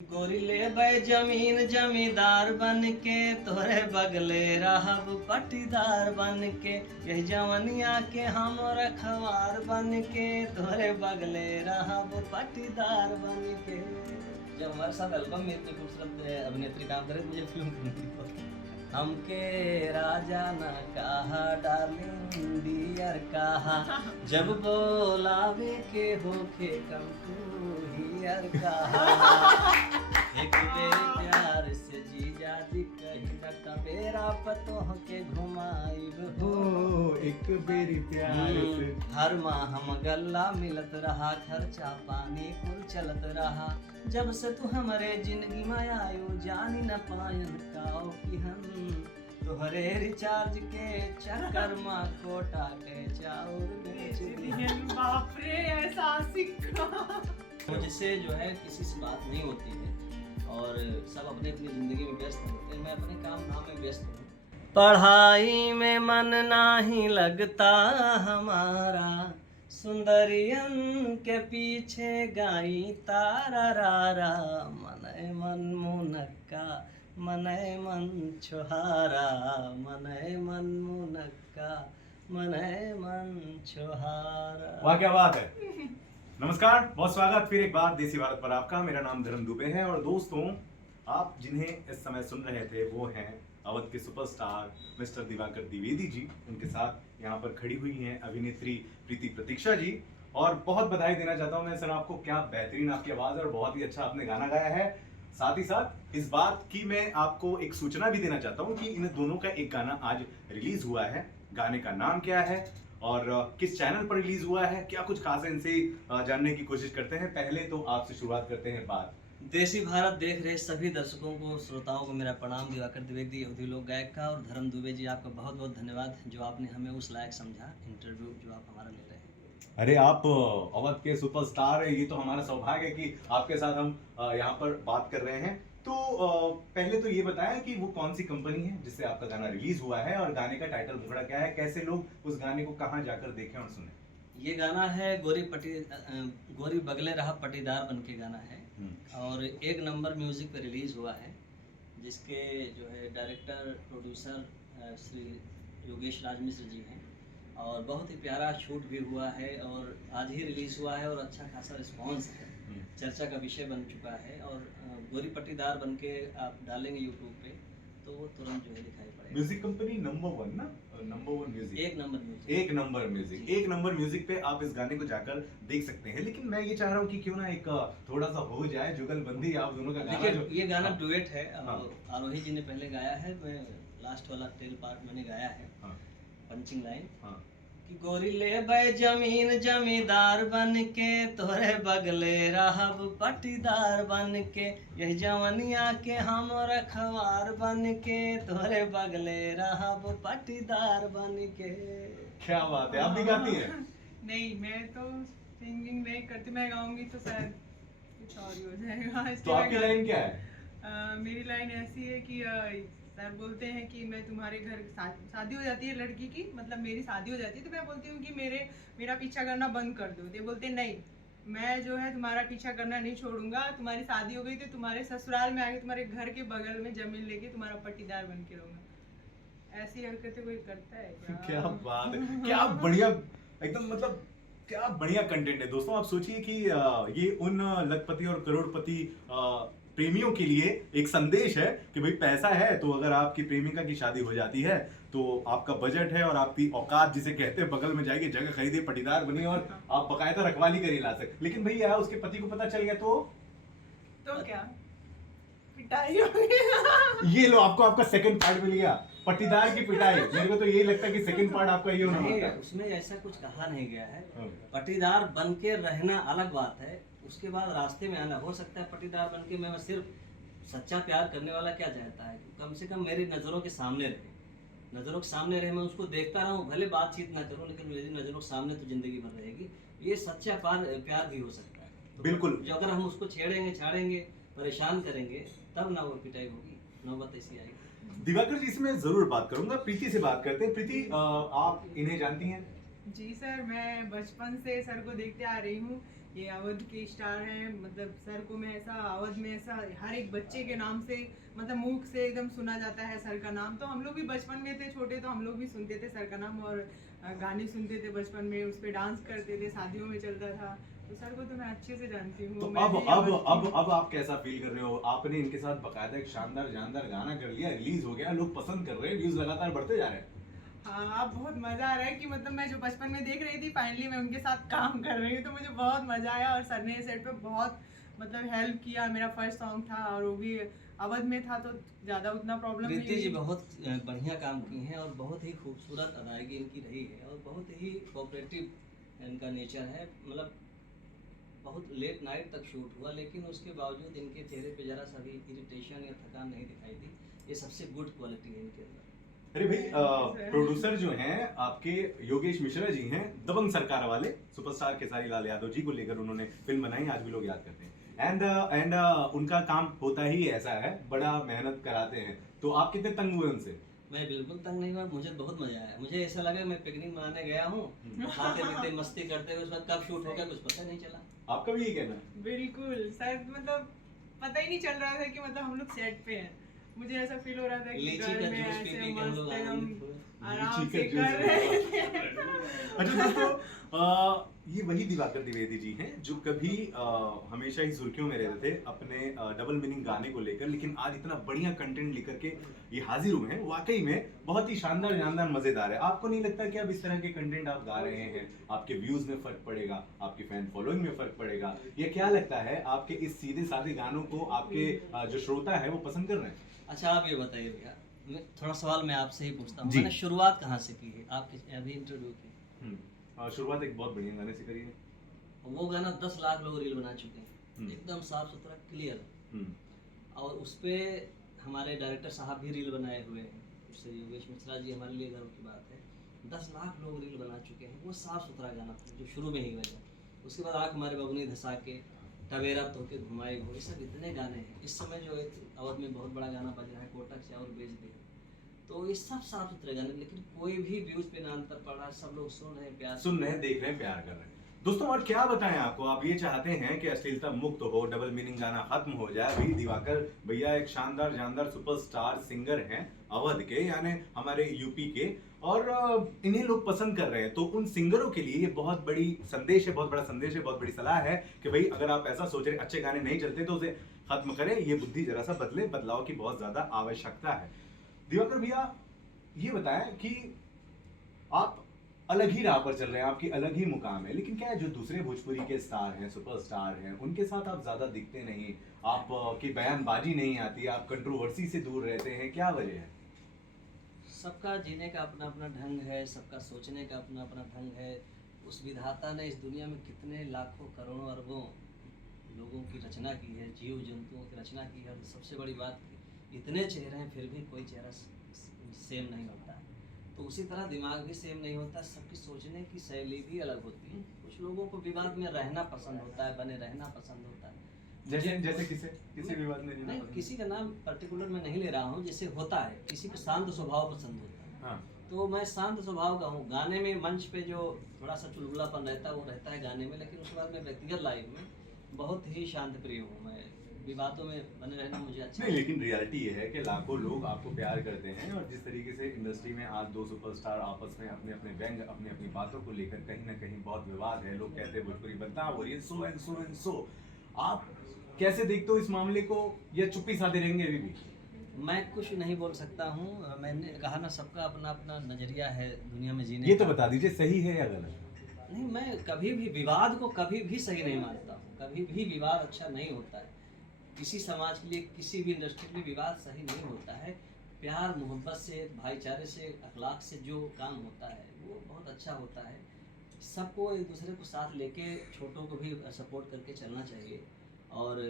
गोरी ले बे जमीन जमींदार बन के तोरे बगले रहब पटीदार बन के यही जवनिया के हम रखवार बन के तोरे बगले रहब पटीदार बन के। जब हमारे साथ एल्बम में इतनी खूबसूरत अभिनेत्री काम करे तो मुझे फिल्म करनी पड़ी। हमके राजा न कहा डार्लिंग डियर कहा जब बोलावे के होके कम टू हियर कहा एक बेरी प्यार से जीजा जी कही तक बेरा पतोह के घुमाइब हो एक बेरी प्यार से हर माह हम गल्ला मिलत रहा खर्चा पानी कुल चलत रहा जब से तू हमारे जिंदगी में आयो जानी न पायन काओ कि हम तोहरे रिचार्ज के चक्कर में कोटा के चाउर बेच दिए। बाप रे ऐसा सिक्का। मुझसे जो है किसी से बात नहीं होती है और सब अपनी अपनी जिंदगी में व्यस्त होते हैं। मैं अपने काम धाम में व्यस्त हूँ। पढ़ाई में मन नहीं लगता हमारा सुंदरियन के पीछे गाई तारा रारा मने मन मुनक्का मने मन छोहारा मने मन मुनक्का मने मन छोहारा। वाह क्या बात है। नमस्कार, बहुत स्वागत फिर एक बार देसी भारत पर आपका। मेरा नाम धर्म दुबे है और दोस्तों आप जिन्हें इस समय सुन रहे थे वो हैं अवध के सुपरस्टार मिस्टर दिवाकर द्विवेदी जी। उनके साथ यहाँ पर खड़ी हुई हैं अभिनेत्री प्रीति प्रतीक्षा जी। और बहुत बधाई देना चाहता हूँ मैं सर आपको, क्या बेहतरीन आपकी आवाज़ है और बहुत ही अच्छा आपने गाना गाया है। साथ ही साथ इस बात की मैं आपको एक सूचना भी देना चाहता हूँ कि इन दोनों का एक गाना आज रिलीज हुआ है। गाने का नाम क्या है और किस चैनल पर रिलीज हुआ है, क्या कुछ खास है, इनसे जानने की कोशिश करते हैं। पहले तो आपसे शुरुआत करते हैं बात। देसी भारत देख रहे सभी दर्शकों को, श्रोताओं को मेरा प्रणाम। दिवाकर द्विवेदी अवधी लोक गायक का और धर्म दुबे जी आपका बहुत बहुत धन्यवाद जो आपने हमें उस लायक समझा इंटरव्यू जो आप हमारा ले रहे हैं। अरे आप अवध के सुपरस्टार है, ये तो हमारा सौभाग्य है कि आपके साथ हम यहाँ पर बात कर रहे हैं। तो पहले तो ये बताएं कि वो कौन सी कंपनी है जिससे आपका गाना रिलीज हुआ है और गाने का टाइटल मुखड़ा क्या है, कैसे लोग उस गाने को कहाँ जाकर देखें और सुने। ये गाना है गोरी बगले रहा पटीदार बन के गाना है और एक नंबर म्यूजिक पे रिलीज हुआ है जिसके जो है डायरेक्टर प्रोड्यूसर श्री योगेश राज मिश्र जी हैं और बहुत ही प्यारा शूट भी हुआ है और आज ही रिलीज हुआ है और अच्छा खासा रिस्पांस है, चर्चा का विषय बन चुका है। और गोरी पटीदार बन के आप डालेंगे यूट्यूब पे तो वो तुरंत जो है दिखाई पड़ेगा। म्यूजिक कंपनी नंबर 1 ना, नंबर 1 म्यूजिक, एक नंबर म्यूजिक, एक नंबर म्यूजिक पे आप इस गाने को जाकर देख सकते हैं। लेकिन मैं ये चाह रहा हूँ कि क्यों ना एक थोड़ा सा हो जाए जुगलबंदी आप दोनों का गाना। देखिए ये गाना डुएट है। हाँ। आरोही जी ने पहले गाया है, मैं लास्ट वाला टेल पार्ट मैंने गाया है। हाँ। पंचिंग लाइन हाँ। कि गोरी ले बे जमीन जमींदार बन के तोरे बगले रहब पटीदार बन के यही जवनिया के हम रखवार बन के तोरे बगले रहब पटीदार बन के। क्या बात है, आप भी गाती हैं? नहीं, मैं तो सिंगिंग नहीं करती। मैं गाऊंगी तो शायद कुछ और ही हो जाएगा। तो आपकी लाइन क्या है? मेरी लाइन ऐसी है कि सर बोलते हैं कि मैं तुम्हारे घर शादी हो जाती है लड़की की, मतलब मेरी शादी हो जाती है तो मैं बोलती हूँ कि मेरा पीछा करना बंद कर दो। तो बोलते नहीं, मैं जो है तुम्हारा पीछा करना नहीं छोड़ूंगा। तुम्हारी शादी हो गई तो तुम्हारे ससुराल में आके तुम्हारे घर के बगल में जमीन लेके तुम्हारा पट्टीदार बन के रहूंगा। ऐसी हरकतें कोई करता है क्या? क्या बात है, क्या बढ़िया, एकदम मतलब क्या बढ़िया कंटेंट है। दोस्तों आप सोचिए कि ये उन लखपति और करोड़पति प्रेमियों के लिए एक संदेश है कि भाई पैसा है तो अगर आपकी प्रेमिका की शादी हो जाती है तो आपका बजट है और आपकी औकात जिसे कहते हैं, बगल में जाएगी, जगह खरीदिए, पटीदार बनिए और आप बकायदा रखवाली करिए ला सकते। लेकिन भैया उसके पति को पता चल गया तो क्या पिटाई होगी। ये लो आपको आपका सेकंड पार्ट मिल गया, पटीदार की पिटाई। मेरे को तो यही लगता है कि सेकंड पार्ट आपका ये होना नहीं, होता है। उसमें ऐसा कुछ कहा नहीं गया है। पटीदार बन के रहना अलग बात है, उसके बाद रास्ते में आना। हो सकता है पटीदार बन के मैं सिर्फ सच्चा प्यार करने वाला क्या चाहता है, कम से कम मेरी नज़रों के सामने रहे, नज़रों के सामने रहे, मैं उसको देखता रहूं, भले बातचीत ना करूं लेकिन मेरी नज़रों के सामने तो जिंदगी भर रहेगी। ये सच्चा प्यार भी हो सकता है। तो बिल्कुल। जो अगर हम उसको छेड़ेंगे छाड़ेंगे परेशान करेंगे तब ना वो पिटाई होगी, नौबत ऐसी आएगी। दिवाकर जी इसमें जरूर बात करूंगा। प्रीति से बात करते हैं। प्रीति आप इन्हें जानती हैं? जी सर, मैं बचपन से सर को देखते आ रही हूँ। ये अवध के स्टार हैं। मतलब सर को मैं ऐसा अवध में ऐसा हर एक बच्चे के नाम से मतलब मुख से एकदम सुना जाता है सर का नाम। तो हम लोग भी बचपन में थे छोटे तो हम लोग भी सुनते थे सर का नाम और गाने सुनते थे बचपन में, उस पर डांस करते थे, शादियों में चलता था। तो सर को तो मैं अच्छे से जानती हूँ। तो मैं अब भी अब अवध की अब अब आप कैसा फील कर रहे हो? आपने इनके साथ बकायदा एक शानदार जानदार गाना कर लिया, रिलीज हो गया, लोग पसंद कर रहे हैं, व्यूज लगातार बढ़ते जा रहे हैं। हाँ, बहुत मजा आ रहा है कि मतलब मैं जो बचपन में देख रही थी फाइनली मैं उनके साथ काम कर रही हूँ, तो मुझे बहुत मजा आया। और सर ने सेट पे बहुत मतलब हेल्प किया। मेरा फर्स्ट सॉन्ग था और वो भी अवध में था तो ज़्यादा उतना प्रॉब्लम नहीं कृति जी हुई। बहुत बढ़िया काम की हैं और बहुत ही खूबसूरत अदायगी इनकी रही है और बहुत ही कोऑपरेटिव इनका नेचर है। मतलब बहुत लेट नाइट तक शूट हुआ लेकिन उसके बावजूद इनके चेहरे पे जरा सा भी इरिटेशन या थकान नहीं दिखाई दी। ये सबसे गुड क्वालिटी है इनके अंदर। अरे भाई, प्रोड्यूसर जो हैं आपके योगेश मिश्रा जी हैं, दबंग सरकार वाले, सुपरस्टार खेसारी लाल यादव जी को लेकर उन्होंने फिल्म बनाई, आज भी लोग याद करते हैं। एंड उनका काम होता ही ऐसा है, बड़ा मेहनत कराते हैं। तो आप कितने तंग हुए उनसे? मैं बिल्कुल तंग नहीं हुआ, मुझे बहुत मजा आया। मुझे ऐसा लगा मैं पिकनिक मनाने गया हूँ, खाते पीते मस्ती करते हुए, उसमें कब शूट हो गया कुछ पता नहीं चला। आपका भी यही कहना है? वेरी कूल सर, मतलब पता ही नहीं चल रहा था कि मतलब हम लोग सेट पे हैं। मुझे ऐसा फील हो रहा था कि लीची घर का में जूस पी ऐसे पी के हम लोग मस्त एकदम आनंदित हुए। आराम लीची से का कर जूस रहे थे। अच्छा दोस्तों, ये वही दिवाकर द्विवेदी जी हैं जो कभी हमेशा ही सुर्खियों में रहते थे अपने डबल मीनिंग गाने को लेकर, लेकिन आज इतना बढ़िया कंटेंट लेकर के ये हाजिर हुए हैं। वाकई में बहुत ही शानदार जानदार मजेदार है। आपको नहीं लगता कि अब इस तरह के कंटेंट आप गा रहे हैं, आपके व्यूज में फर्क पड़ेगा, आपके फैन फॉलोइंग में फर्क पड़ेगा? ये क्या लगता है आपके इस सीधे साधे गानों को आपके जो श्रोता है वो पसंद कर रहे हैं? अच्छा आप ये बताइए भैया, मैं थोड़ा सवाल मैं आपसे ही पूछता हूँ, जी। मैंने शुरुआत कहाँ से की है? आप अभी इंटरव्यू की, शुरुआत एक बहुत बढ़िया गाने से करी है। वो गाना 10 लाख लोग रील बना चुके हैं, हम्म। एकदम साफ सुथरा क्लियर। हम्म, और उस पर हमारे डायरेक्टर साहब भी रील बनाए हुए हैं, उससे योगेश मिश्रा जी, हमारे लिए गर्व की बात है। 10 लाख लोग रील बना चुके हैं, वो साफ सुथरा गाना था जो शुरू में ही बजा। उसके बाद आँख हमारे बबुनी धसा के, टवेरा तो के घुमाए हो, ये सब इतने गाने हैं। इस समय जो एक अवध में बहुत बड़ा गाना बज रहा है, कोटक से और बेच दे, तो ये सब साफ सुथरे गाने, लेकिन कोई भी व्यूज पे ना अंतर पड़ रहा, सब लोग सुन रहे हैं, प्यार सुन रहे हैं, देख रहे हैं, प्यार कर रहे हैं। दोस्तों और क्या बताएं आपको, आप ये चाहते हैं कि अश्लीलता मुक्त हो, डबल मीनिंग गाना खत्म हो जाए। वही दिवाकर भैया एक शानदार जानदार सुपरस्टार सिंगर हैं अवध के, यानी हमारे यूपी के, और इन्हें लोग पसंद कर रहे हैं। तो उन सिंगरों के लिए ये बहुत बड़ी संदेश है, बहुत बड़ा संदेश है, बहुत बड़ी सलाह है कि भाई अगर आप ऐसा सोच रहे अच्छे गाने नहीं चलते तो उसे खत्म करें। ये बुद्धि जरा सा बदले, बदलाव की बहुत ज्यादा आवश्यकता है। दिवाकर भैया ये बताएं कि आप अलग ही राह पर चल रहे हैं, आपकी अलग ही मुकाम है, लेकिन क्या है जो दूसरे भोजपुरी के स्टार हैं, सुपरस्टार हैं, उनके साथ आप ज्यादा दिखते नहीं, आप की बयानबाजी नहीं आती, आप कंट्रोवर्सी से दूर रहते हैं, क्या वजह है? सबका जीने का अपना अपना ढंग है, सबका सोचने का अपना अपना ढंग है। उस विधाता ने इस दुनिया में कितने लाखों करोड़ों अरबों लोगों की रचना की है, जीव जंतुओं की रचना की है। सबसे बड़ी बात, इतने चेहरे हैं फिर भी कोई चेहरा सेम नहीं होता है। तो उसी तरह दिमाग भी सेम नहीं होता, सबकी सोचने की शैली भी अलग होती है। कुछ लोगों को विवाद में रहना पसंद होता है, बने रहना पसंद होता है। जैसे किसे विवाद में रहना नहीं, पसंद? किसी का नाम पर्टिकुलर में नहीं ले रहा हूँ, जैसे होता है किसी को शांत स्वभाव पसंद होता है। हाँ। तो मैं शांत स्वभाव का हूँ। गाने में मंच पे जो थोड़ा सा चुलबुलापन रहता है वो रहता है गाने में, लेकिन उसके बाद मैं व्यक्तिगत लाइफ में बहुत ही शांत प्रिय हूँ। मैं विवादों में बने रहना मुझे अच्छा नहीं, लेकिन रियलिटी ये है कि लाखों लोग आपको प्यार करते हैं, और जिस तरीके से इंडस्ट्री में आज दो सुपरस्टार आपस में अपने अपने व्यंग, अपनी अपनी बातों को लेकर कहीं ना कहीं बहुत विवाद है, लोग कहते हैं भोजपुरी बदनाम हो रही है, so and so and so. आप कैसे देखते हो इस मामले को, या चुप्पी साधे रहेंगे अभी भी? मैं कुछ नहीं बोल सकता हूँ। मैंने कहा ना, सबका अपना अपना नजरिया है दुनिया में जीने ये तो का। बता दीजिए सही है या गलत? नहीं, मैं कभी भी विवाद को कभी भी सही नहीं मानता हूँ। कभी भी विवाद अच्छा नहीं होता है। किसी समाज के लिए, किसी भी इंडस्ट्री में विवाद सही नहीं होता है। प्यार मोहब्बत से, भाईचारे से, अखलाक से जो काम होता है वो बहुत अच्छा होता है। सबको एक दूसरे को साथ लेके, छोटों को भी सपोर्ट करके चलना चाहिए, और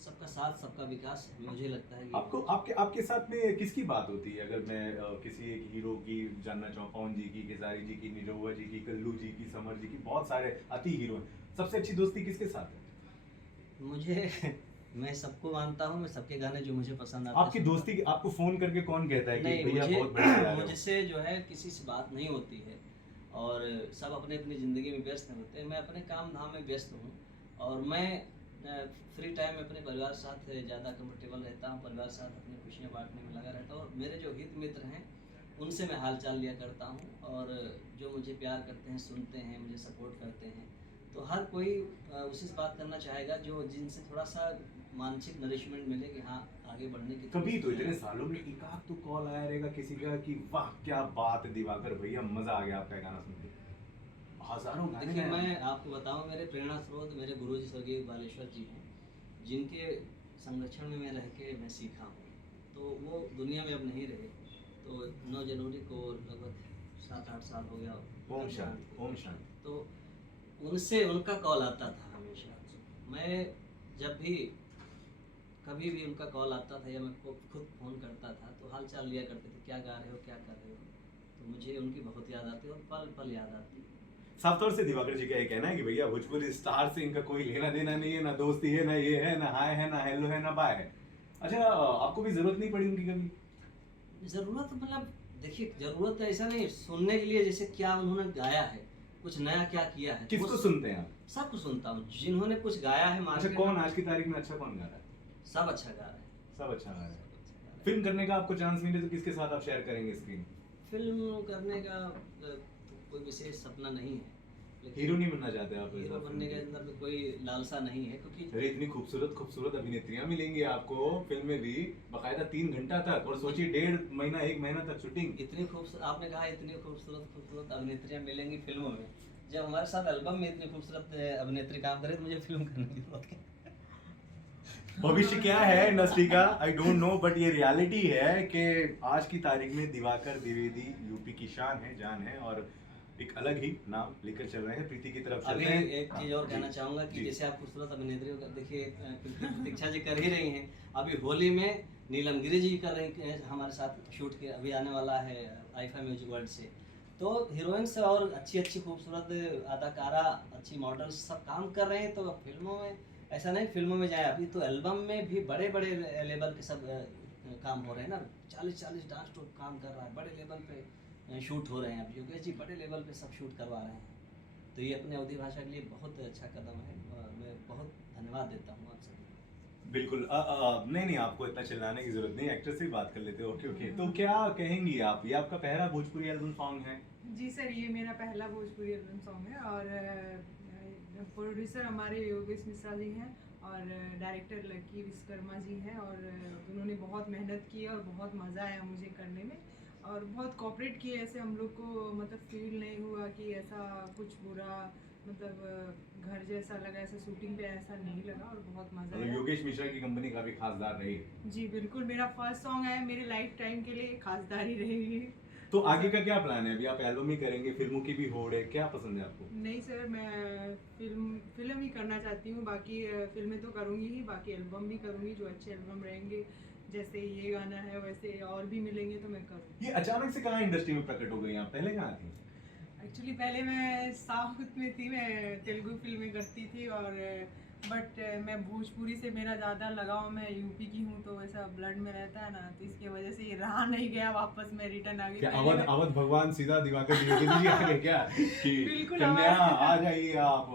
सबका साथ सबका विकास मुझे लगता है। आपको आपके साथ में किसकी बात होती है? अगर मैं किसी एक हीरो की जानना चाहूँ, पवन जी की, खेसारी जी की, निरहुआ जी की, कल्लू जी की, समर जी की, बहुत सारे अति हीरो हैं, सबसे अच्छी दोस्ती किसके साथ है? मुझे मैं सबको मानता हूँ, मैं सबके गाने जो मुझे पसंद आते हैं। आपकी दोस्ती आपको फोन करके कौन कहता है कि नहीं, भैया बहुत बढ़िया यार हो? मुझसे जो है किसी से बात नहीं होती है, और सब अपने अपनी ज़िंदगी में व्यस्त होते हैं। मैं अपने काम धाम में व्यस्त हूँ, और मैं फ्री टाइम में अपने परिवार के साथ ज़्यादा कंफर्टेबल रहता हूँ, परिवार के साथ अपनी खुशियाँ बांटने में लगा रहता हूँ। और मेरे जो हित मित्र हैं उनसे मैं हाल चाल लिया करता हूँ, और जो मुझे प्यार करते हैं, सुनते हैं, मुझे सपोर्ट करते हैं। तो हर कोई उसी से बात करना चाहेगा जो जिनसे थोड़ा सा मानसिक नरिशमेंट मिले कि हाँ आगे बढ़ने की। कभी तो इतने सालों में एक आध तो कॉल आया रहेगा किसी का कि वाह क्या बात है दिवाकर भैया, मजा आ गया आपका गाना सुन के। हजारों गाने देखिए, हैं। मैं आपको बताऊं, मेरे प्रेरणा स्रोत मेरे गुरुजी स्वर्गीय बालेश्वर जी हैं, जिनके संरक्षण में मैं रह के मैं सीखा हूँ। तो वो दुनिया में अब नहीं रहे, तो 9 जनवरी को लगभग 7-8 साल हो गया। ओम शांति, ओम शांति। तो उनसे उनका कॉल आता था हमेशा। मैं जब भी कभी भी उनका कॉल आता था या मैं खुद फ़ोन करता था तो हाल चाल लिया करते थे, क्या गा रहे हो, क्या कर रहे हो। तो मुझे उनकी बहुत याद आती है और पल पल याद आती है। साफ तौर से दिवाकर जी का ये कहना है कि भैया भोजपुरी स्टार से इनका कोई लेना देना नहीं है, ना दोस्ती है, ना ये है, ना हाय है, ना हेलो है, ना बाय है। अच्छा, आपको भी जरूरत नहीं पड़ी उनकी कभी? ज़रूरत मतलब देखिए, ज़रूरत ऐसा नहीं सुनने के लिए, जैसे क्या उन्होंने गाया है, कुछ नया क्या किया है। किसको सुनते हैं आप? सबको सुनता हूँ, जिन्होंने कुछ गाया है। अच्छा, कौन आज की तारीख में अच्छा कौन गा रहा है? सब अच्छा गा रहे हैं। सब अच्छा गा रहे हैं। फिल्म करने का आपको चांस मिले तो किसके साथ आप शेयर करेंगे स्क्रीन? फिल्म करने का तो कोई विशेष सपना नहीं है, लेकिन हीरो नहीं बनना चाहते आप? हीरो बनने के अंदर तो कोई लालसा नहीं है, क्योंकि अरे इतनी खूबसूरत खूबसूरत अभिनेत्रियां मिलेंगी आपको फिल्म में भी, बकायदा 3 घंटा तक, और सोचिए 1.5 महीना 1 महीना तक शूटिंग। इतनी खूबसूरत, आपने कहा इतनी खूबसूरत खूबसूरत अभिनेत्रियां मिलेंगी फिल्मों में। जब हमारे साथ एल्बम में इतनी खूबसूरत अभिनेत्री काम करे तो मुझे फिल्म करने की जरूरत क्या? भविष्य क्या है इंडस्ट्री का आई डोंट नो, बट ये रियलिटी है कि आज की तारीख में दिवाकर द्विवेदी यूपी की शान है, जान है, और एक अलग ही नाम लेकर चल रहे हैं। प्रीति की तरफ अभी चलते हैं। एक चीज और कहना चाहूंगा कि जैसे आप खूबसूरत अभिनेत्री को देखिए, प्रतीक्षा जी कर ही रही हैं। अभी होली में नीलम गिरी जी कर रही हैं हमारे साथ शूट के, अभी आने वाला है आईफा म्यूजिक वर्ल्ड से। तो हीरोइंस और अच्छी अच्छी खूबसूरत अदाकारा, अच्छी मॉडल्स सब काम कर रहे हैं। तो फिल्मों में ऐसा नहीं फिल्मों में जाए, अभी तो एल्बम में भी बड़े बड़े लेवल के सब काम हो रहे हैं ना। 40-40 डांस ट्रूप काम कर रहा है, बड़े लेवल पे शूट हो रहे हैं। अब योगेश जी बड़े लेवल पे सब शूट करवा रहे हैं। तो ये अपने अवधी भाषा के लिए बहुत अच्छा कदम है, और मैं बहुत धन्यवाद देता हूँ आप सभी। बिल्कुल। नहीं आपको इतना चिल्लाने की जरूरत नहीं, एक्टर से ही बात कर लेते हो। ओके ओके, तो क्या कहेंगी आप, ये आपका पहला भोजपुरी एल्बम सॉन्ग है? जी सर, ये मेरा पहला भोजपुरी एल्बम सॉन्ग है, और प्रोड्यूसर हमारे योगेश मिश्रा जी हैं, और डायरेक्टर लकी विश्वकर्मा जी हैं। और उन्होंने बहुत मेहनत की और बहुत मज़ा आया मुझे करने में, और बहुत कोऑपरेट किए। ऐसे हम लोग को मतलब फील नहीं हुआ कि ऐसा कुछ बुरा, मतलब घर जैसा लगा, ऐसा शूटिंग पे ऐसा नहीं लगा, और बहुत मज़ा आया। योगेश मिश्रा की कंपनी काफी खासदार रही है। जी बिल्कुल, मेरा फर्स्ट सॉन्ग है, मेरे लाइफ टाइम के लिए खासदारी रहेगी। तो आगे का क्या प्लान है? अभी आप एल्बम ही करेंगे, फिल्मों की भी होड़ है, क्या पसंद है आपको? नहीं सर, मैं फिल्म ही करना चाहती हूँ। बाकी फिल्में तो करूँगी ही, बाकी एल्बम भी करूँगी, जो अच्छे एल्बम रहेंगे, जैसे ये गाना है वैसे और भी मिलेंगे तो मैं करूँगी। ये अचानक से कहाँ इंडस्ट्री में प्रकट हो गई आप? पहले कहाँ थी? एक्चुअली पहले मैं साउथ में थी, मैं तेलुगु फिल्में करती थी, और बट मैं भोजपुरी से मेरा ज़्यादा लगाव, मैं यूपी की हूँ तो वैसा ब्लड में रहता है ना, तो इसकी वजह से ये रहा नहीं गया, वापस मैं रिटर्न आ गई। क्या अवध भगवान सीधा दिवाकर द्विवेदी जी आ गए क्या कि बिल्कुल, कन्या आ जाइए आप?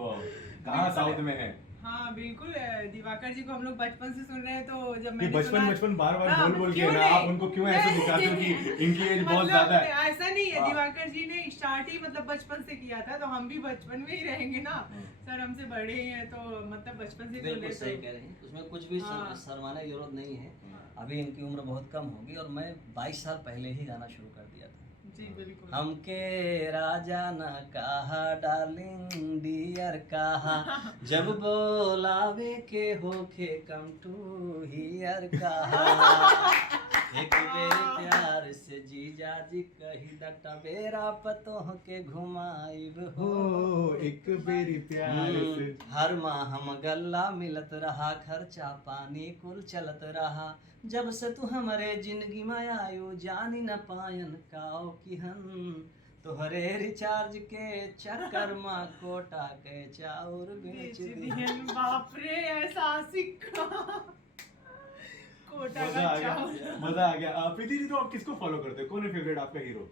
कहाँ साउथ में है? हाँ बिल्कुल, दिवाकर जी को हम लोग बचपन से सुन रहे हैं, तो जब ये मैंने बचपन बार हाँ, बोल के क्यों ना नहीं? आप उनको क्यों ऐसे दिखाते हो कि इनकी एज बहुत मतलब ज्यादा है? ऐसा नहीं है, हाँ। दिवाकर जी ने स्टार्ट ही मतलब बचपन से किया था, तो हम भी बचपन में ही रहेंगे ना। सर हमसे बड़े ही हैं, तो मतलब बचपन से बिल्कुल तो सही कह रहे हैं, उसमें कुछ भी हाँ। शर्माने की जरूरत नहीं है। अभी इनकी उम्र बहुत कम होगी, और मैं 22 साल पहले ही गाना शुरू कर दिया था। जी बिल्कुल। हमके राजा न कहा डार्लिंग डियर कहा, जब बोलावे के होके कम टू हियर कहा, एक बेरी प्यार से जीजा जी कही दटा बेरा पतोह के घुमाइब हो, एक बेरी प्यार से। हर माह हम गल्ला मिलत रहा, खर्चा पानी कुल चलत रहा, जब से तू हमारे जिंदगी में आयो जानी न पायन काओ की हन, तोहरे रिचार्ज के चक्कर माँ कोटा के चाउर बेच दिहन। बाप रे, ऐसा आशिक कोटा मजा का आ गया, चावल। मजा आ गया। प्रीति जी, तो आप किसको फॉलो करते हो? कौन है फेवरेट आपका हीरो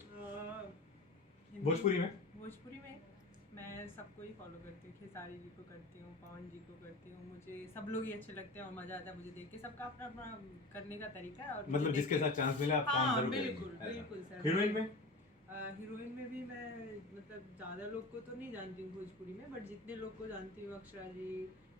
भोजपुरी में? भोजपुरी में मैं सबको ही फॉलो करती हूँ, खेसारी जी को करती हूँ, पवन जी को करती हूँ, मुझे सब लोग ही अच्छे लगते हैं और मज़ा आता है मुझे देख के। सबका अपना अपना करने का तरीका है और मुझे मतलब देख जिसके के- साथ चांस मिला आप काम हाँ जरूर बिल्कुल करेंगे, ऐसा। बिल्कुल सर। हीरोइन में हीरोइन में भी मैं मतलब ज़्यादा लोग को तो नहीं जानती हूँ भोजपुरी में, बट जितने लोग को जानती हूँ, अक्षरा जी,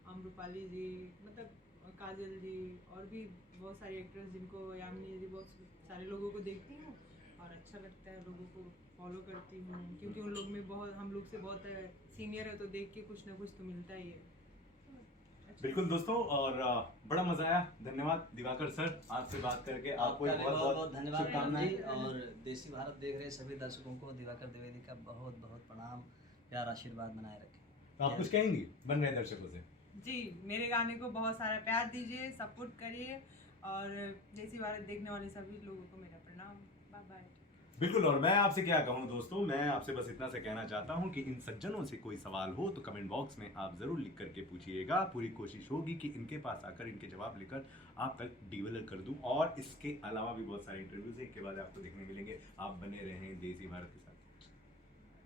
आम्रपाली जी, मतलब काजल जी, और भी बहुत सारे एक्ट्रेस जिनको, यामिनी जी, बहुत सारे लोगों को देखती हूँ और अच्छा लगता है, लोगों को फॉलो करती हूँ क्योंकि उन लोग में बहुत, हम लोग से बहुत सीनियर है तो देख के कुछ ना कुछ तो मिलता ही है। अच्छा। बिल्कुल दोस्तों, और बड़ा मजा आया। धन्यवाद दिवाकर सर, आपसे बात करके। आपको आपका भी बहुत बहुत बहुत बहुत धन्यवाद राम शुभकामनाएं। जी, और देसी भारत देख रहे सभी दर्शकों को दिवाकर द्विवेदी का बहुत बहुत प्रणाम, प्यार आशीर्वाद बनाए रखें। तो आप कुछ कहेंगी बन रहे दर्शकों से? जी, मेरे गाने को बहुत सारा प्यार दीजिए, सपोर्ट करिए, और देसी भारत देखने वाले सभी लोगों को मेरा प्रणाम। Bye bye. बिल्कुल, और मैं आपसे क्या कहूँ दोस्तों, मैं आपसे बस इतना से कहना चाहता हूँ कि इन सज्जनों से कोई सवाल हो तो कमेंट बॉक्स में आप जरूर लिख करके पूछिएगा। पूरी कोशिश होगी कि इनके पास आकर इनके जवाब लेकर आप तक डिलीवर कर दूं, और इसके अलावा भी बहुत सारे इंटरव्यूज हैं, इसके बाद आपको देखने मिलेंगे। आप बने रहें देसी भारत के साथ।